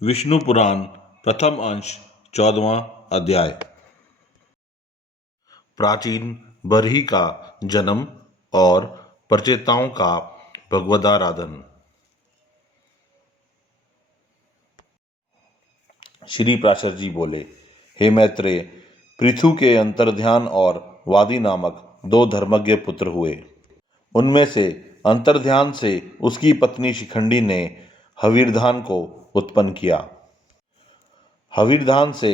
विष्णु पुराण प्रथम अंश 14वां अध्याय। प्राचीन बरही का जन्म और प्रचेताओं का भगवदाराधन। श्री प्राशर जी बोले, हे मैत्रेय, पृथु के अंतर्ध्यान और वादी नामक दो धर्मज्ञ पुत्र हुए। उनमें से अंतर्ध्यान से उसकी पत्नी शिखंडी ने हविर्धान को उत्पन्न किया। हविर्धान से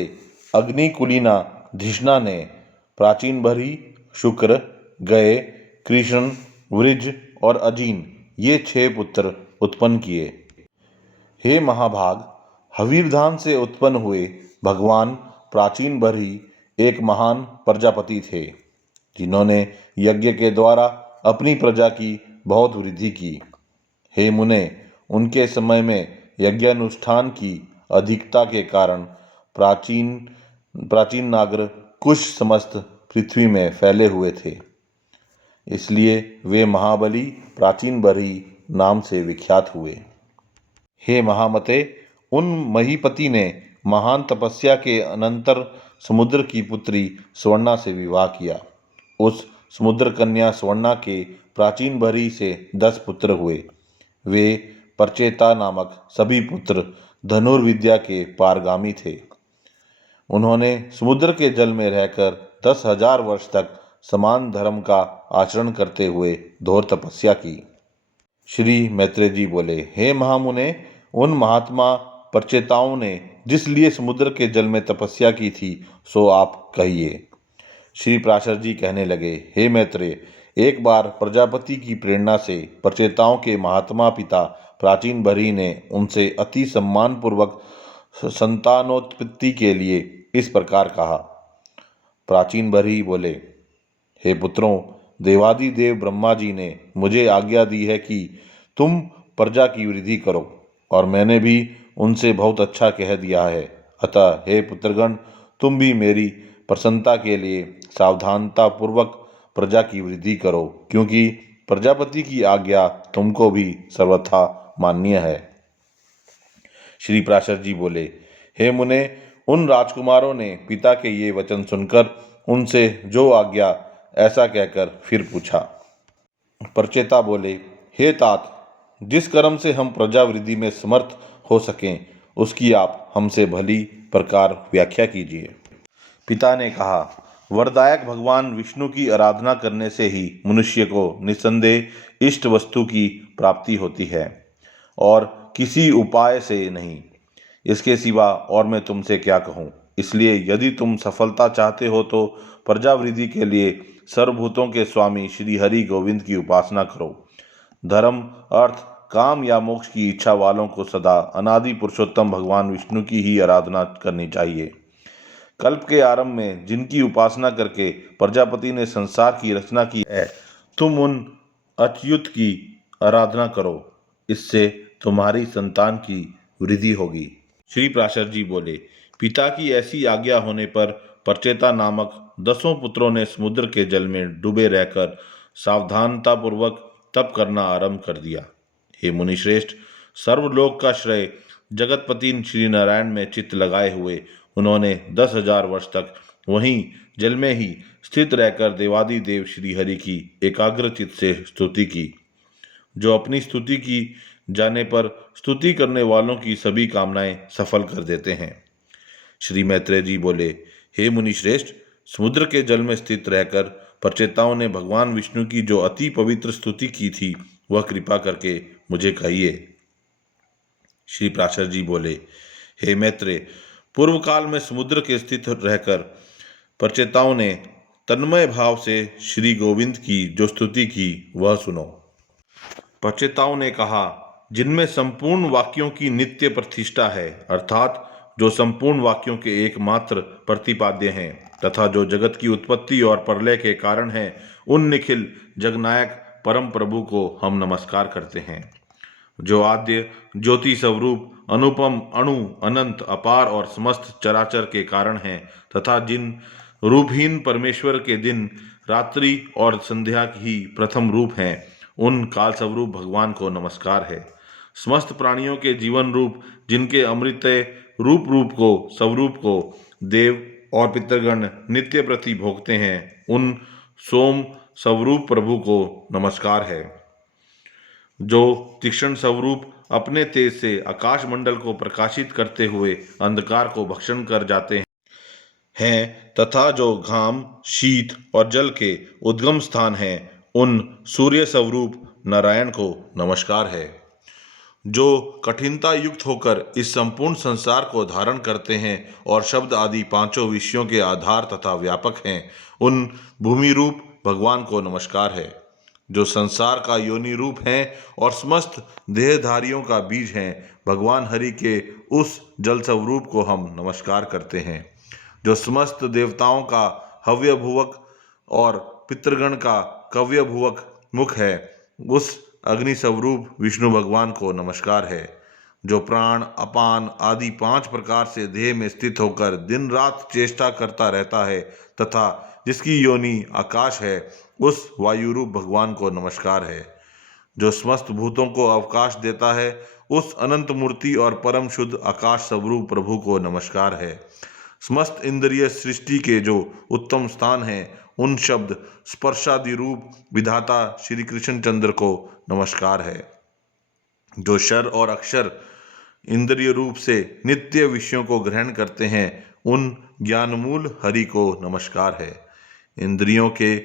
अग्निकुलीना धिषणा ने प्राचीन बरही, शुक्र, गये, कृष्ण, वृज और अजीन ये 6 पुत्र उत्पन्न किए। हे महाभाग, हविर्धान से उत्पन्न हुए भगवान प्राचीन बरही एक महान प्रजापति थे, जिन्होंने यज्ञ के द्वारा अपनी प्रजा की बहुत वृद्धि की। हे मुने, उनके समय में यज्ञानुष्ठान की अधिकता के कारण प्राचीन नागर कुश समस्त पृथ्वी में फैले हुए थे। इसलिए वे महाबली प्राचीन बरही नाम से विख्यात हुए। हे महामते, उन महीपति ने महान तपस्या के अनंतर समुद्र की पुत्री स्वर्णा से विवाह किया। उस समुद्र कन्या स्वर्णा के प्राचीन बरही से 10 पुत्र हुए। वे प्रचेता नामक सभी पुत्र धनुर्विद्या के पारगामी थे। उन्होंने समुद्र के जल में रहकर 10,000 वर्ष तक समान धर्म का आचरण करते हुए घोर तपस्या की। श्री मैत्रेय जी बोले, हे महामुने, उन महात्मा प्रचेताओं ने जिस लिए समुद्र के जल में तपस्या की थी सो आप कहिए। श्री प्राशर जी कहने लगे, हे मैत्रेय, एक बार प्रजापति की प्रेरणा से प्रचेताओं के महात्मा पिता प्राचीन बरही ने उनसे अति सम्मान पूर्वक संतानोत्पत्ति के लिए इस प्रकार कहा। प्राचीन बरही बोले, हे पुत्रों, देवादिदेव ब्रह्मा जी ने मुझे आज्ञा दी है कि तुम प्रजा की वृद्धि करो, और मैंने भी उनसे बहुत अच्छा कह दिया है। अतः हे पुत्रगण, तुम भी मेरी प्रसन्नता के लिए सावधानता पूर्वक प्रजा की वृद्धि करो, क्योंकि प्रजापति की आज्ञा तुमको भी सर्वथा मान्य है। श्री प्राशर जी बोले, हे मुने, उन राजकुमारों ने पिता के ये वचन सुनकर उनसे जो आज्ञा ऐसा कहकर फिर पूछा। प्रचेता बोले, हे तात, जिस कर्म से हम प्रजा वृद्धि में समर्थ हो सकें उसकी आप हमसे भली प्रकार व्याख्या कीजिए। पिता ने कहा, वरदायक भगवान विष्णु की आराधना करने से ही मनुष्य को निस्संदेह इष्ट वस्तु की प्राप्ति होती है, और किसी उपाय से नहीं। इसके सिवा और मैं तुमसे क्या कहूँ। इसलिए यदि तुम सफलता चाहते हो तो प्रजा वृद्धि के लिए सर्वभूतों के स्वामी श्री हरि गोविंद की उपासना करो। धर्म, अर्थ, काम या मोक्ष की इच्छा वालों को सदा अनादि पुरुषोत्तम भगवान विष्णु की ही आराधना करनी चाहिए। कल्प के आरंभ में जिनकी उपासना करके प्रजापति ने संसार की रचना की है, तुम उन अच्युत की आराधना करो। इससे तुम्हारी संतान की वृद्धि होगी। श्री प्राशर जी बोले, पिता की ऐसी आज्ञा होने पर प्रचेता नामक 10 पुत्रों ने समुद्र के जल में डूबे रहकर सावधानतापूर्वक तप करना आरंभ कर दिया। हे मुनिश्रेष्ठ, सर्वलोक का श्रेय जगतपति श्री नारायण में चित्त लगाए हुए उन्होंने 10,000 वर्ष तक वहीं जल में ही स्थित रहकर देवादिदेव श्री हरि की एकाग्र चित्त से स्तुति की, जो अपनी स्तुति की जाने पर स्तुति करने वालों की सभी कामनाएं सफल कर देते हैं। श्री मैत्रेय जी बोले, हे मुनिश्रेष्ठ, समुद्र के जल में स्थित रहकर प्रचेताओं ने भगवान विष्णु की जो अति पवित्र स्तुति की थी वह कृपा करके मुझे कहिए। श्री प्राशर जी बोले, हे मैत्रेय, पूर्व काल में समुद्र के स्थित रहकर प्रचेताओं ने तन्मय भाव से श्री गोविंद की जो स्तुति की वह सुनो। प्रचेताओं ने कहा, जिनमें संपूर्ण वाक्यों की नित्य प्रतिष्ठा है, अर्थात जो संपूर्ण वाक्यों के एकमात्र प्रतिपाद्य हैं तथा जो जगत की उत्पत्ति और प्रलय के कारण हैं, उन निखिल जगनायक परम प्रभु को हम नमस्कार करते हैं, जो आद्य ज्योति स्वरूप अनुपम अणु अनंत अपार और समस्त चराचर के कारण हैं, तथा जिन रूपहीन परमेश्वर के दिन रात्रि और संध्या ही प्रथम रूप हैं, उन काल स्वरूप भगवान को नमस्कार है। समस्त प्राणियों के जीवन रूप, जिनके अमृतय रूप को स्वरूप को देव और पितृगण नित्य प्रति भोगते हैं, उन सोम स्वरूप प्रभु को नमस्कार है। जो तीक्ष्ण स्वरूप अपने तेज से आकाश मंडल को प्रकाशित करते हुए अंधकार को भक्षण कर जाते हैं तथा जो घाम, शीत और जल के उद्गम स्थान हैं, उन सूर्य स्वरूप नारायण को नमस्कार है। जो कठिनता युक्त होकर इस संपूर्ण संसार को धारण करते हैं और शब्द आदि पांचों विषयों के आधार तथा व्यापक हैं, उन भूमि रूप भगवान को नमस्कार है। जो संसार का योनि रूप हैं और समस्त देहधारियों का बीज हैं, भगवान हरि के उस जल स्वरूप को हम नमस्कार करते हैं। जो समस्त देवताओं का हव्य भुवक और पितृगण का कव्य भुवक मुख है, उस अग्नि स्वरूप विष्णु भगवान को नमस्कार है। जो प्राण, अपान आदि 5 प्रकार से देह में स्थित होकर दिन रात चेष्टा करता रहता है तथा जिसकी योनि आकाश है, उस वायु रूप भगवान को नमस्कार है। जो समस्त भूतों को अवकाश देता है, उस अनंत मूर्ति और परम शुद्ध आकाश स्वरूप प्रभु को नमस्कार है। समस्त इंद्रिय सृष्टि के जो उत्तम स्थान हैं, उन शब्द स्पर्शादि रूप विधाता श्री कृष्णचंद्र को नमस्कार है। जो शर और अक्षर इंद्रिय रूप से नित्य विषयों को ग्रहण करते हैं, उन ज्ञानमूल हरि को नमस्कार है। इंद्रियों के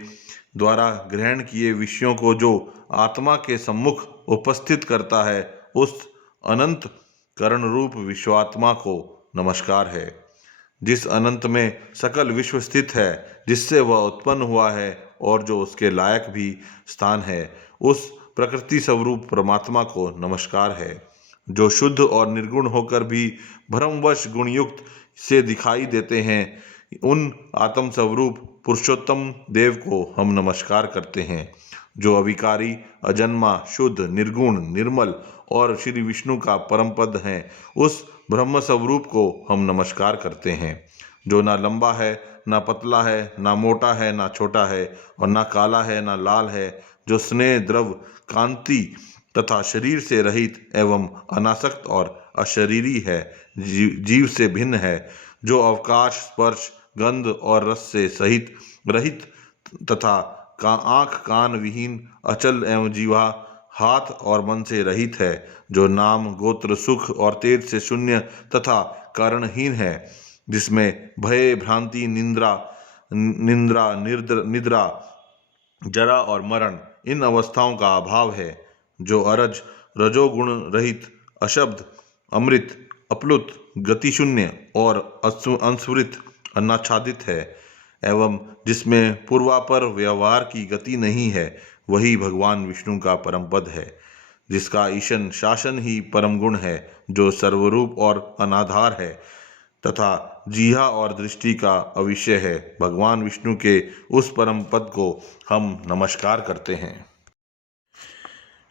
द्वारा ग्रहण किए विषयों को जो आत्मा के सम्मुख उपस्थित करता है, उस अनंत करण रूप विश्वात्मा को नमस्कार है। जिस अनंत में सकल विश्व स्थित है, जिससे वह उत्पन्न हुआ है और जो उसके लायक भी स्थान है, उस प्रकृति स्वरूप परमात्मा को नमस्कार है। जो शुद्ध और निर्गुण होकर भी भ्रमवश गुणयुक्त से दिखाई देते हैं, उन आत्म स्वरूप पुरुषोत्तम देव को हम नमस्कार करते हैं। जो अविकारी, अजन्मा, शुद्ध, निर्गुण, निर्मल और श्री विष्णु का परम पद है, उस ब्रह्म स्वरूप को हम नमस्कार करते हैं। जो ना लंबा है, ना पतला है, ना मोटा है, ना छोटा है और ना काला है, ना लाल है। जो स्नेह, द्रव, कांति तथा शरीर से रहित एवं अनासक्त और अशरीरी है, जीव से भिन्न है। जो अवकाश, स्पर्श, गंध और रस से सहित रहित तथा आँख कान विहीन, अचल एवं जीवा, हाथ और मन से रहित है। जो नाम, गोत्र, सुख और तेज से शून्य तथा कारणहीन है, जिसमें भय, भ्रांति, निद्रा, जरा और मरण इन अवस्थाओं का अभाव है। जो अरज, रजोगुण रहित, अशब्द, अमृत, अप्लुत, गतिशून्य और अंस्फुरित, अनाच्छादित है एवं जिसमें पूर्वापर व्यवहार की गति नहीं है, वही भगवान विष्णु का परम पद है। जिसका ईशन शासन ही परम गुण है, जो सर्वरूप और अनाधार है तथा जीहा और दृष्टि का अविषय है, भगवान विष्णु के उस परम पद को हम नमस्कार करते हैं।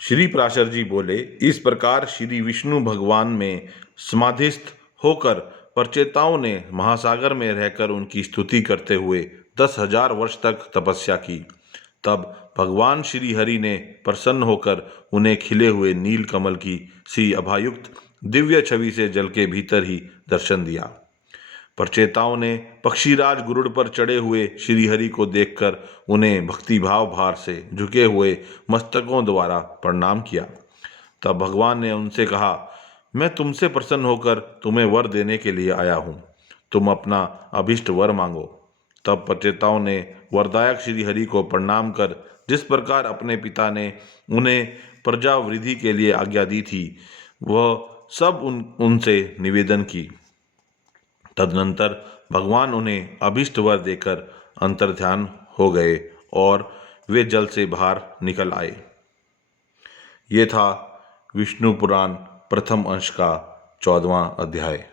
श्री पराशर जी बोले, इस प्रकार श्री विष्णु भगवान में समाधिस्थ होकर परचेताओं ने महासागर में रहकर उनकी स्तुति करते हुए 10,000 वर्ष तक तपस्या की। तब भगवान श्री हरि ने प्रसन्न होकर उन्हें खिले हुए नील कमल की सी अभायुक्त दिव्य छवि से जल के भीतर ही दर्शन दिया। परचेताओं ने पक्षीराज गुरुड़ पर चढ़े हुए श्री हरि को देखकर उन्हें भक्तिभाव भार से झुके हुए मस्तकों द्वारा प्रणाम किया। तब भगवान ने उनसे कहा, मैं तुमसे प्रसन्न होकर तुम्हें वर देने के लिए आया हूँ, तुम अपना अभिष्ट वर मांगो। तब परचेताओं ने वरदायक श्री हरि को प्रणाम कर जिस प्रकार अपने पिता ने उन्हें प्रजावृद्धि के लिए आज्ञा दी थी, वह सब उनसे निवेदन की। तदनंतर भगवान उन्हें अभिष्ट वर देकर अंतर्ध्यान हो गए और वे जल से बाहर निकल आए। ये था विष्णु पुराण प्रथम अंश का 14वां अध्याय।